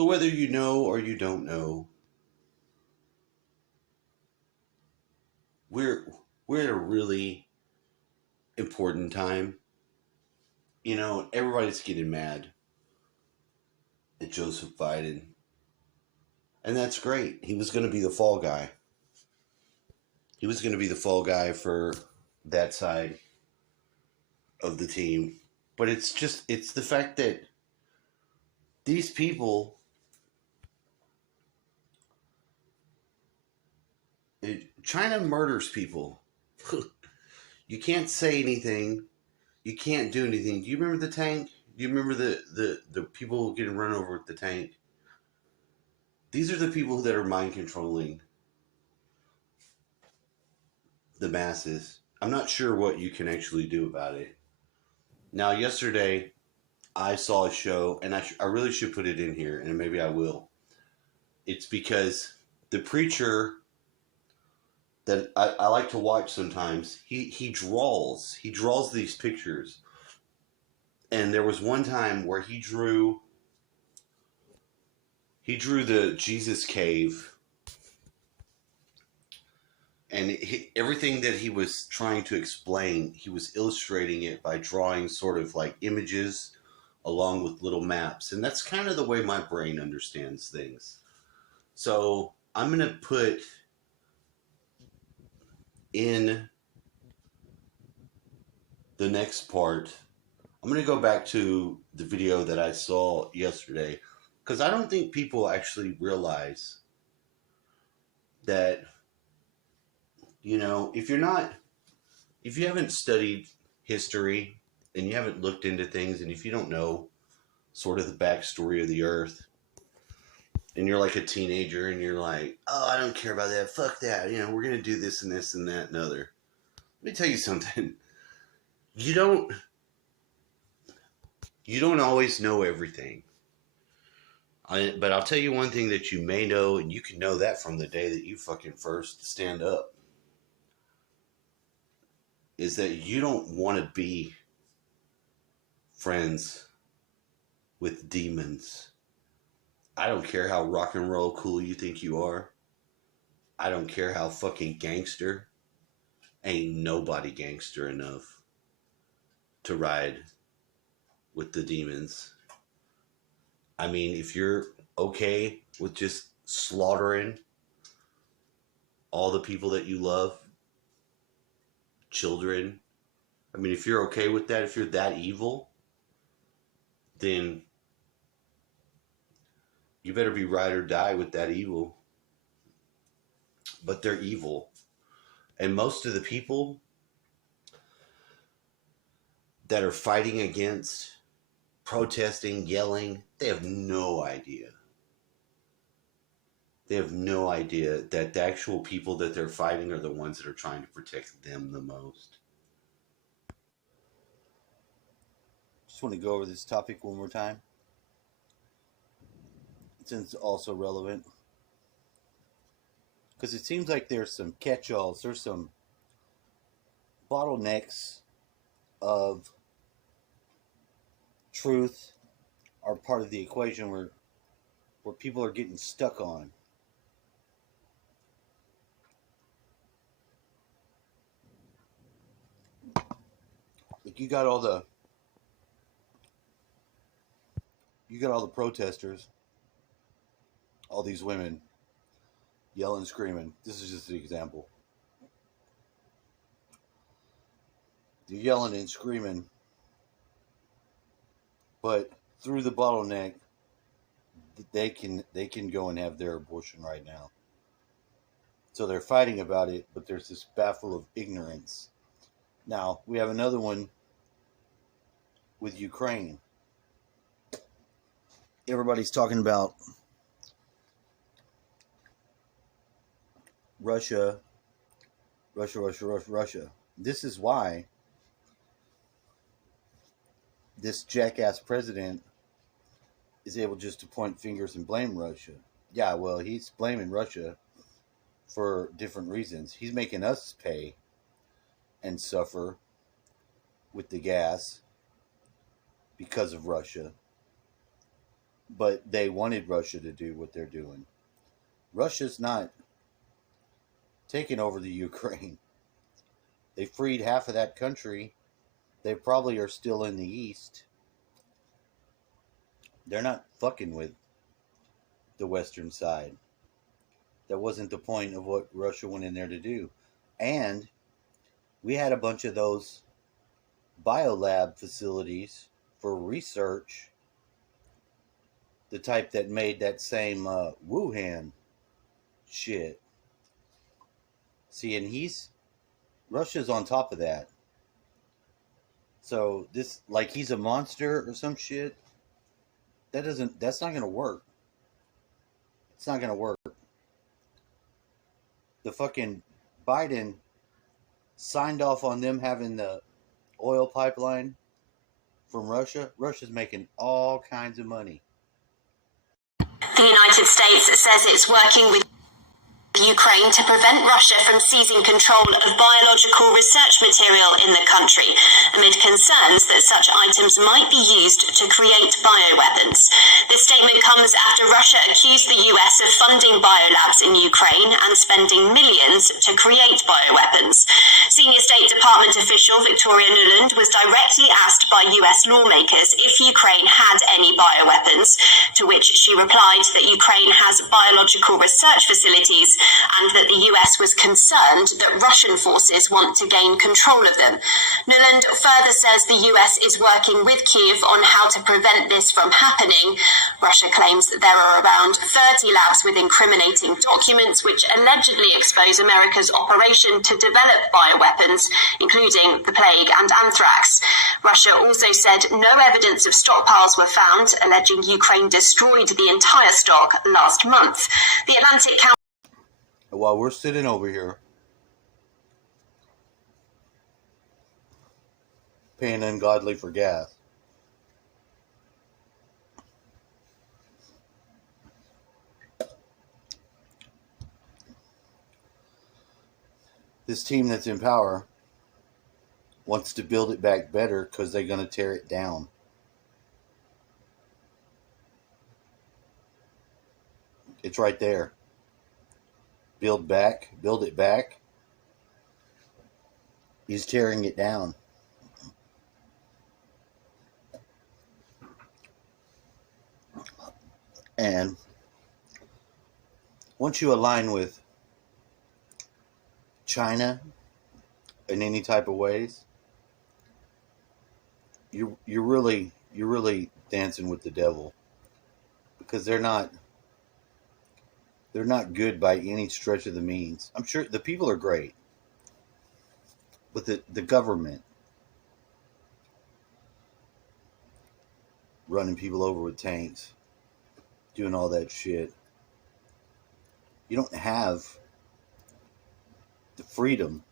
So whether you know or you don't know, we're we're at a really important time. You know, everybody's getting mad at Joseph Biden, and that's great. He was going to be the fall guy. He was going to be the fall guy for that side of the team. But it's the fact that these people, China murders people. You can't say anything. You can't do anything. Do you remember the tank? Do you remember the people getting run over with the tank? These are the people that are mind controlling the masses. I'm not sure what you can actually do about it. Now, yesterday, I saw a show, and I really should put it in here, and maybe I will. It's because the preacher that I like to watch sometimes, he draws these pictures. And there was one time where he drew the Jesus cave, and everything that he was trying to explain, he was illustrating it by drawing sort of like images along with little maps. And that's kind of the way my brain understands things. So I'm going to put in the next part, I'm going to go back to the video that I saw yesterday, because I don't think people actually realize that, you know, if you haven't studied history and you haven't looked into things, and if you don't know sort of the backstory of the earth, and you're like a teenager and you're like, oh, I don't care about that, fuck that, you know, we're going to do this and this and that and other. Let me tell you something. You don't always know everything. But I'll tell you one thing that you may know, and you can know that from the day that you fucking first stand up, is that you don't want to be friends with demons. I don't care how rock and roll cool you think you are. I don't care how fucking gangster. Ain't nobody gangster enough to ride with the demons. I mean, if you're okay with just slaughtering all the people that you love, children, I mean, if you're okay with that, if you're that evil, then you better be ride or die with that evil. But they're evil. And most of the people that are fighting against, protesting, yelling, they have no idea. They have no idea that the actual people that they're fighting are the ones that are trying to protect them the most. Just want to go over this topic one more time, since it's also relevant. Because it seems like there's some catch-alls, there's some bottlenecks of truth are part of the equation where people are getting stuck on. Like you got all the protesters, all these women yelling, screaming. This is just an example. They're yelling and screaming, but through the bottleneck, they can go and have their abortion right now. So they're fighting about it, but there's this baffle of ignorance. Now we have another one with Ukraine. Everybody's talking about Russia. This is why this jackass president is able just to point fingers and blame Russia. Yeah, well, he's blaming Russia for different reasons. He's making us pay and suffer with the gas because of Russia. but they wanted Russia to do what they're doing. Russia's not taking over the Ukraine. They freed half of that country. They probably are still in the east. They're not fucking with the western side. That wasn't the point of what Russia went in there to do. And we had a bunch of those biolab facilities for research, the type that made that same Wuhan shit. See, and Russia's on top of that. So this, like, he's a monster or some shit. That's not gonna work. It's not gonna work. The fucking Biden signed off on them having the oil pipeline from Russia. Russia's making all kinds of money. The United States says it's working with Ukraine to prevent Russia from seizing control of biological research material in the country, amid concerns that such items might be used to create bioweapons. This statement comes after Russia accused the US of funding biolabs in Ukraine and spending millions to create bioweapons. Senior State Department official Victoria Nuland was directly asked by US lawmakers if Ukraine had any bioweapons, to which she replied that Ukraine has biological research facilities and that the US was concerned that Russian forces want to gain control of them. Nuland further says the US is working with Kyiv on how to prevent this from happening. Russia claims that there are around 30 labs with incriminating documents which allegedly expose America's operation to develop bioweapons, including the plague and anthrax. Russia also said no evidence of stockpiles were found, alleging Ukraine destroyed the entire stock last month. The Atlantic Council. While we're sitting over here paying ungodly for gas, this team that's in power wants to build it back better because they're going to tear it down. It's right there. Build it back. He's tearing it down. And once you align with China in any type of ways, you're really dancing with the devil, because they're not good by any stretch of the means. I'm sure the people are great, but the government running people over with tanks, doing all that shit. You don't have the freedom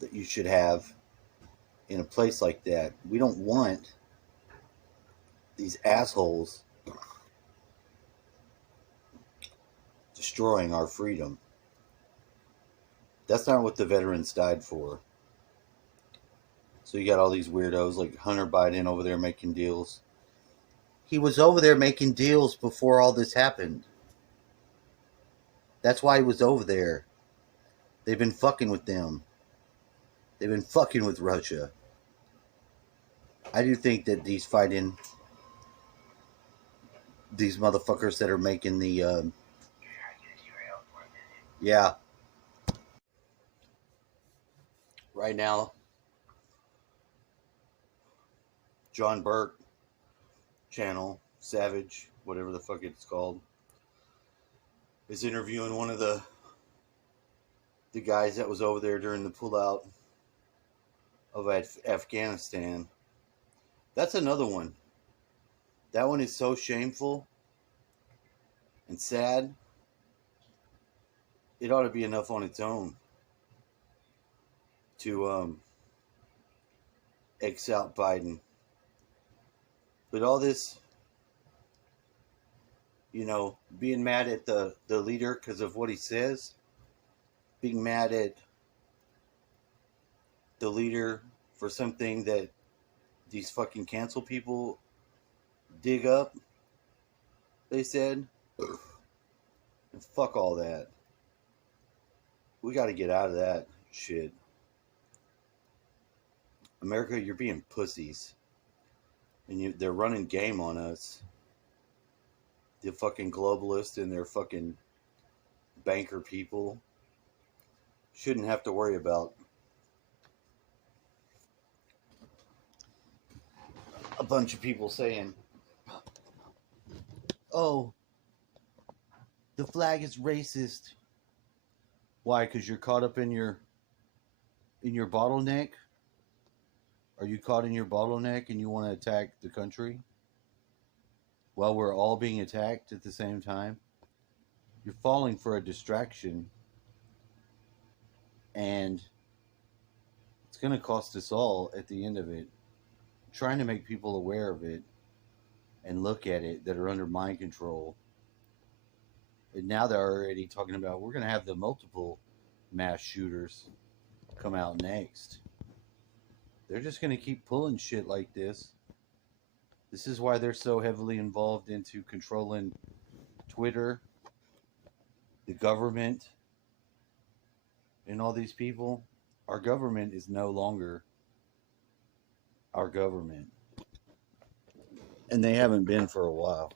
that you should have in a place like that. We don't want these assholes destroying our freedom. That's not what the veterans died for. So you got all these weirdos like Hunter Biden over there making deals. He was over there making deals before all this happened. That's why he was over there. They've been fucking with them. They've been fucking with Russia. I do think that he's fighting these motherfuckers that are making the yeah. Right now, John Burke channel, Savage, whatever the fuck it's called, is interviewing one of the guys that was over there during the pullout of Afghanistan. That's another one. That one is so shameful and sad. It ought to be enough on its own to X out Biden. But all this, being mad at the leader because of what he says, being mad at the leader for something that these fucking cancel people dig up, they said. And fuck all that. We got to get out of that shit. America, you're being pussies. And they're running game on us. The fucking globalists and their fucking banker people shouldn't have to worry about a bunch of people saying, oh, the flag is racist. Why? Because you're caught up in your bottleneck? Are you caught in your bottleneck and you want to attack the country? While we're all being attacked at the same time? You're falling for a distraction. And it's going to cost us all at the end of it. Trying to make people aware of it and look at it that are under mind control. And now they're already talking about we're going to have the multiple mass shooters come out next. They're just going to keep pulling shit like this. This is why they're so heavily involved into controlling Twitter, the government, and all these people. Our government is no longer our government. And they haven't been for a while.